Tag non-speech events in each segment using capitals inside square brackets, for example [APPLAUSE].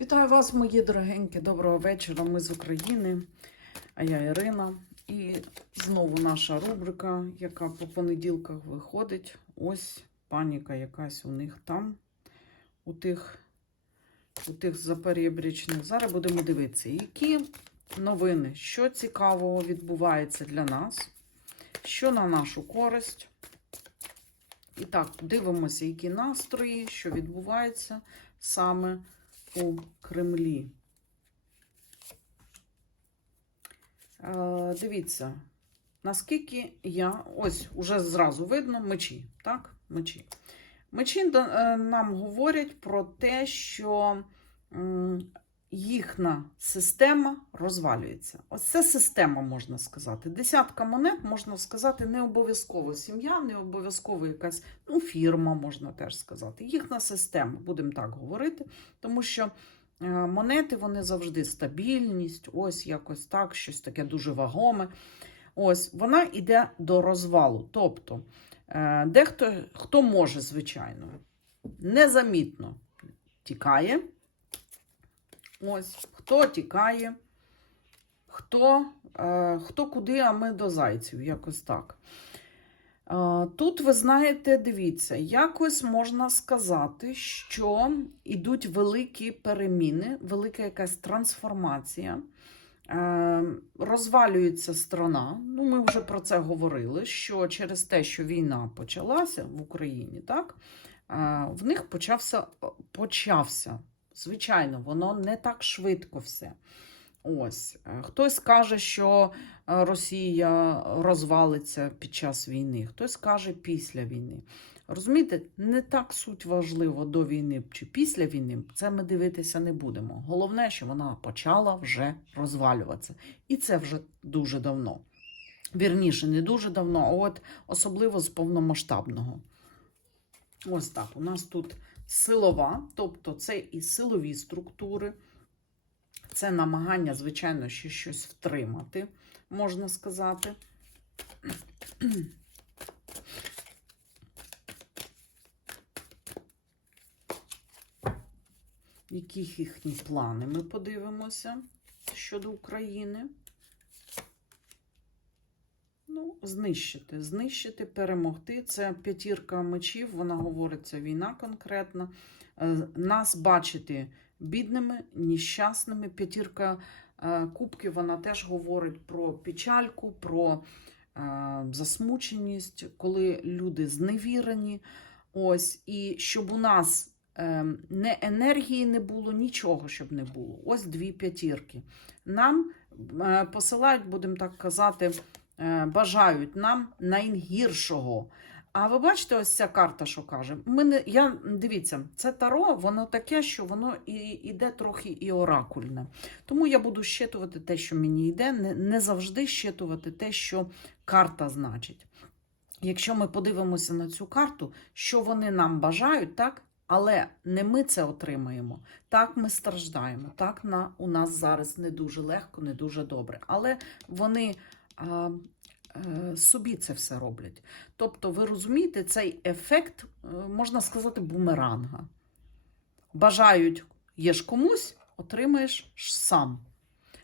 Вітаю вас, мої дорогенькі. Доброго вечора. Ми з України, а я Ірина. І знову наша рубрика, яка по понеділках виходить. Ось паніка якась у них там, у тих, у тих заперебрічних. Зараз будемо дивитися, які новини, що цікавого відбувається для нас, що на нашу користь. І так, дивимося, які настрої, що відбувається саме у Кремлі. Е, дивіться, наскільки я. Ось, уже зразу видно мечі. Так? Мечі. Мечі е, нам говорять про те, що їхня система розвалюється. Ось це система, можна сказати. Десятка монет, можна сказати, не обов'язково сім'я, не обов'язково якась ну, фірма, можна теж сказати. Їхня система, будемо так говорити, тому що е, монети вони завжди стабільність, ось якось так, щось таке дуже вагоме. Ось вона йде до розвалу. Тобто, е, дехто хто може, звичайно, незамітно тікає. Ось, хто тікає, хто, е, хто куди, а ми до зайців, якось так. Е, Тут, ви знаєте, дивіться, якось можна сказати, що йдуть великі переміни, велика якась трансформація. Е, Розвалюється страна. Ну, ми вже про це говорили. Що через те, що війна почалася в Україні, так е, в них почався почався. Звичайно, воно не так швидко все. Ось Е, хтось каже, що е, Росія розвалиться під час війни, хтось каже після війни. Розумієте, не так суть важливо до війни чи після війни. Це ми дивитися не будемо. Головне, що вона почала вже розвалюватися. І це вже дуже давно. Вірніше, не дуже давно, а от особливо з повномасштабного. Ось так. У нас тут силова, тобто це і силові структури, це намагання, звичайно, ще щось втримати, можна сказати. Які їхні плани ми подивимося щодо України. Знищити, знищити, перемогти. Це п'ятірка мечів, вона говорить, це війна конкретна. Е, Нас бачити бідними, нещасними. П'ятірка е, кубків, вона теж говорить про печальку, про е, засмученість, коли люди зневірені. Ось, і щоб у нас не енергії не було, нічого щоб не було. Ось дві п'ятірки. Нам посилають, будемо так казати, бажають нам найгіршого. А ви бачите, ось ця карта, що каже. Ми не, я, дивіться, це таро, воно таке, що воно і іде трохи і оракульне. Тому я буду щитувати те, що мені йде, не, не завжди щитувати те, що карта значить. Якщо ми подивимося на цю карту, що вони нам бажають, так? Але не ми це отримаємо. Так ми страждаємо. Так на, у нас зараз не дуже легко, не дуже добре. Але вони а, е, собі це все роблять. Тобто, ви розумієте, цей ефект, е, можна сказати, бумеранга. Бажають єш комусь, отримаєш ж сам.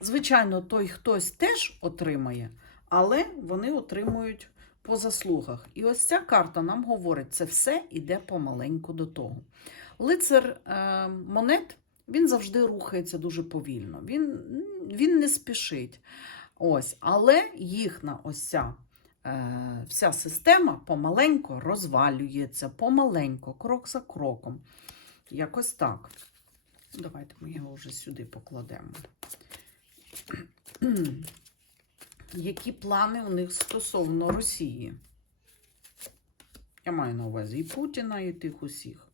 Звичайно, той хтось теж отримає, але вони отримують по заслугах. І ось ця карта нам говорить, це все йде помаленьку до того. Лицар е, монет він завжди рухається дуже повільно. Він, він не спішить. Ось, але їхня ось ця е, вся система помаленько розвалюється, помаленько, крок за кроком. Якось так. Давайте ми його вже сюди покладемо. [CLEARS THROAT] Які плани у них стосовно Росії? Я маю на увазі і Путіна, і тих усіх.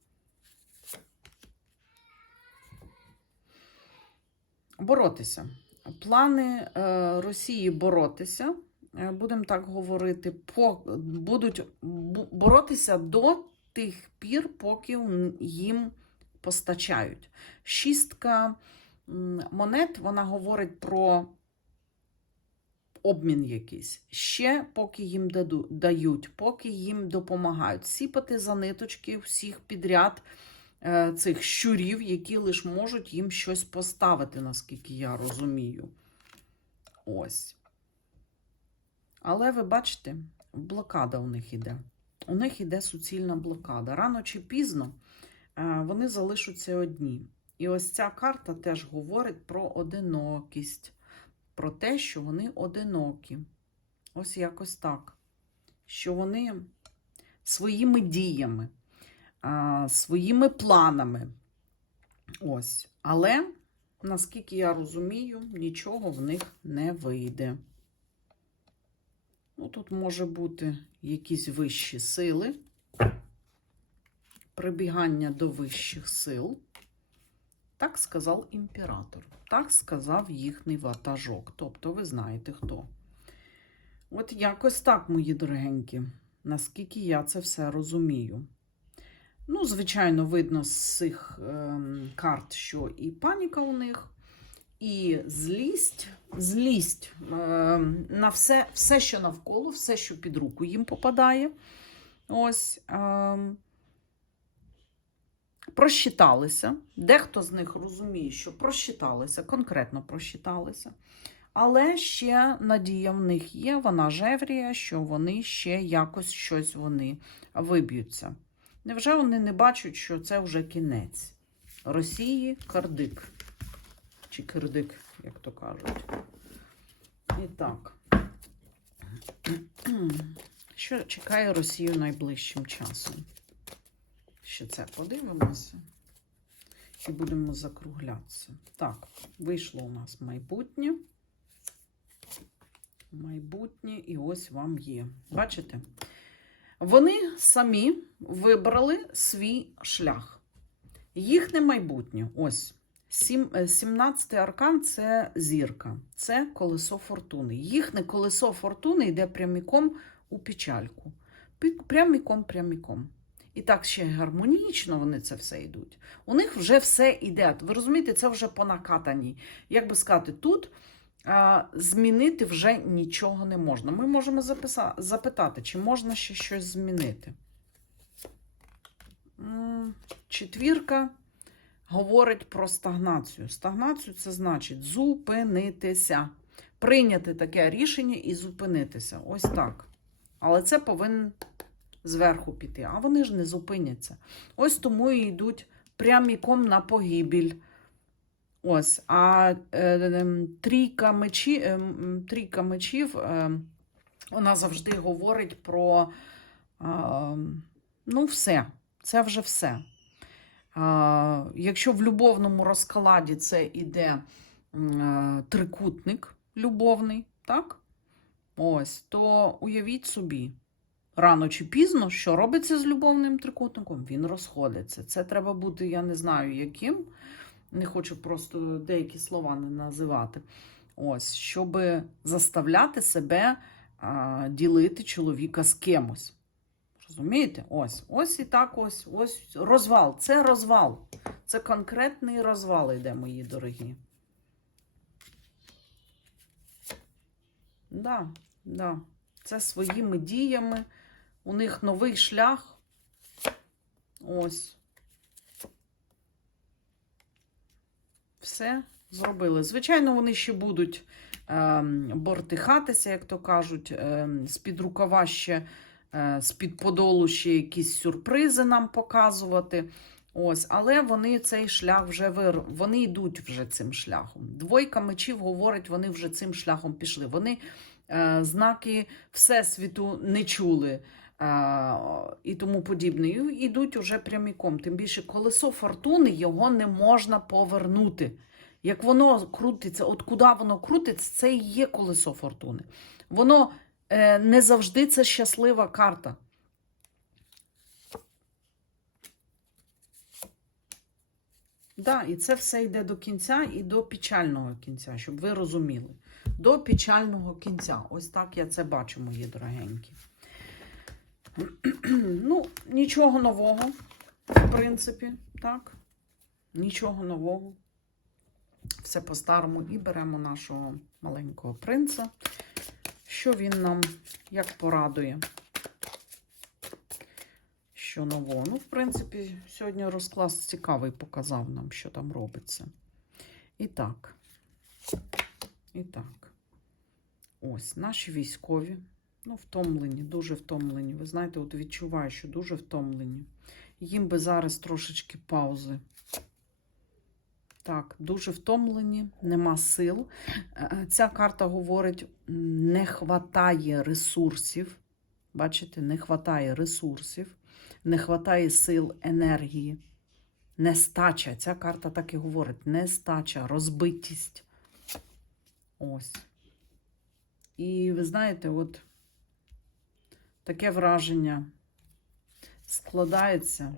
Боротися. Плани е, Росії боротися, е, будемо так говорити, по, будуть боротися до тих пір, поки їм постачають. Шістка монет, вона говорить про обмін якийсь. Ще поки їм даду, дають, поки їм допомагають. Сіпати за ниточки всіх підряд цих щурів, які лише можуть їм щось поставити, наскільки я розумію. Ось. Але ви бачите, блокада у них іде. У них іде суцільна блокада. Рано чи пізно е, вони залишаться одні. І ось ця карта теж говорить про одинокість, про те, що вони одинокі. Ось якось так. Що вони своїми діями, а, своїми планами. Ось. Але, наскільки я розумію, нічого в них не вийде. Ну, тут може бути якісь вищі сили, прибігання до вищих сил. Так сказав імператор. Так сказав їхній ватажок. Тобто, ви знаєте хто. От якось так, мої дорогенькі, наскільки я це все розумію. Ну, звичайно, видно з цих ем, карт, що і паніка у них, і злість, злість ем, на все, все, що навколо, все, що під руку їм попадає. Ось. Ем, просчиталися. Дехто з них розуміє, що просчиталися, конкретно просчиталися. Але ще надія в них є, вона жевріє, що вони ще якось щось вони виб'ються. Невже вони не бачать, що це вже кінець Росії кардик? Чи кирдик, як то кажуть. І так. Що чекає Росію найближчим часом? Ще це подивимося. І будемо закруглятися. Так, вийшло у нас майбутнє. Майбутнє, і ось вам є. Бачите? Вони самі вибрали свій шлях. Їхнє майбутнє. Ось. Сім- е, 17-й аркан це зірка, це колесо фортуни. Їхнє колесо фортуни йде пряміком у печальку. Пряміком, пряміком. І так ще гармонічно вони це все йдуть. У них вже все йде. Ви розумієте, це вже по накатаній. Як би сказати, тут змінити вже нічого не можна. Ми можемо запитати, чи можна ще щось змінити. Четвірка говорить про стагнацію. Стагнацію це значить зупинитися. Прийняти таке рішення і зупинитися. Ось так. Але це повинен зверху піти. А вони ж не зупиняться. Ось тому і йдуть пряміком на погибіль. Ось, а е, ем, трійка, мечі, е, трійка мечів, е, вона завжди говорить про ну, все. Це вже все. Якщо в любовному розкладі це іде е, трикутник любовний, так? Ось, то уявіть собі, рано чи пізно, що робиться з любовним трикутником, він розходиться. Це треба бути, я не знаю, яким. Не хочу просто деякі слова не називати. Ось, щоб заставляти себе а, ділити чоловіка з кимось. Розумієте? Ось, ось і так, ось, ось розвал. Це розвал. Це конкретний розвал йде, мої дорогі. Да, да. Це своїми діями. У них новий шлях. Ось. Все зробили. Звичайно, вони ще будуть ем, бортихатися, як то кажуть, ем, з-під рукава ще, е, з-під подолу ще якісь сюрпризи нам показувати. Ось, але вони цей шлях вже вир... вони йдуть вже цим шляхом. Двойка мечів говорить, вони вже цим шляхом пішли. Вони е, знаки Всесвіту не чули е, і тому подібне. І йдуть уже пряміком. Тим більше колесо фортуни його не можна повернути. Як воно крутиться, от куди воно крутиться, це і є колесо фортуни. Воно е, не завжди це щаслива карта. Да, і це все йде до кінця і до печального кінця, щоб ви розуміли. До печального кінця. Ось так я це бачу, мої дорогенькі. [CLEARS THROAT] Ну, нічого нового, в принципі, так. Нічого нового. Все по-старому. І беремо нашого маленького принца. Що він нам як порадує? що нового. Ну, в принципі, сьогодні розклад цікавий показав нам, що там робиться. І так. І так. Ось наші військові. Ну, втомлені, дуже втомлені. Ви знаєте, от відчуваю, що дуже втомлені. Їм би зараз трошечки паузи. Так, дуже втомлені, нема сил. Е, Ця карта говорить, не хватає ресурсів. Бачите, не хватає ресурсів, не хватає сил, енергії, нестача. Ця карта так і говорить: нестача, розбитість. Ось. І ви знаєте, от таке враження складається.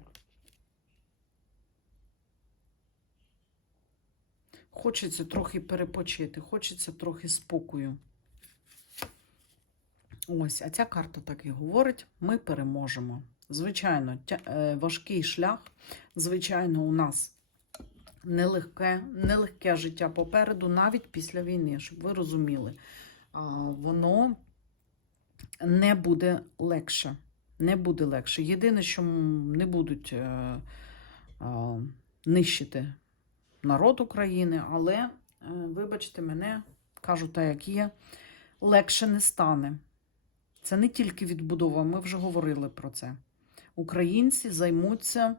Хочеться трохи перепочити, хочеться трохи спокою. Ось, а ця карта так і говорить: ми переможемо. Звичайно, е, важкий шлях. Звичайно, у нас нелегке, нелегке життя попереду, навіть після війни, щоб ви розуміли, воно не буде легше. Не буде легше. Єдине, що не будуть е, а, нищити народ України, але, е, вибачте мене, кажу так, як є, легше не стане. Це не тільки відбудова, ми вже говорили про це. Українці займуться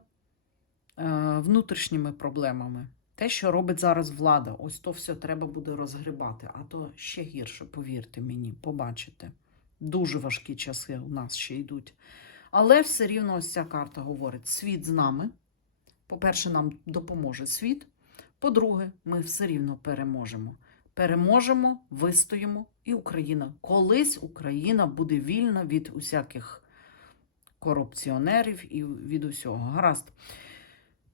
е, внутрішніми проблемами. Те, що робить зараз влада, ось то все треба буде розгрібати, а то ще гірше, повірте мені, побачите. Дуже важкі часи у нас ще йдуть. Але все рівно ось ця карта говорить: світ з нами. По-перше, нам допоможе світ. По-друге, ми все рівно переможемо. Переможемо, вистоїмо, і Україна. Колись Україна буде вільна від усяких корупціонерів і від усього. Гаразд.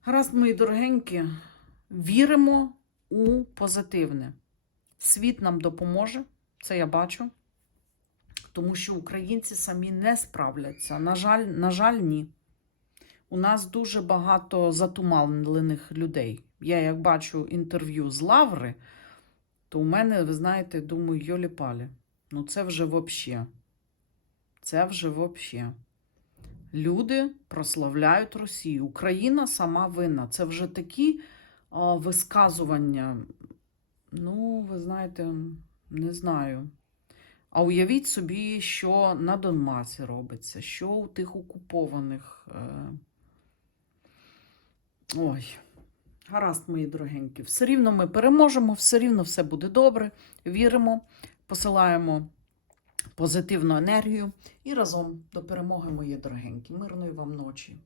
Гаразд, мої дорогенькі, віримо у позитивне. Світ нам допоможе, це я бачу. Тому що українці самі не справляться. На жаль, на жаль, ні. У нас дуже багато затуманлених людей. Я як бачу інтерв'ю з Лаври, то у мене, ви знаєте, думаю, йолі-палі. Ну це вже вообще. Це вже вообще. Люди прославляють Росію. Україна сама винна. Це вже такі а, висказування. Ну, ви знаєте, не знаю. А уявіть собі, що на Донбасі робиться, що у тих окупованих. Е... Ой, гаразд, мої дорогенькі. Все рівно ми переможемо, все рівно все буде добре. Віримо, посилаємо позитивну енергію і разом до перемоги, мої дорогенькі. Мирної вам ночі.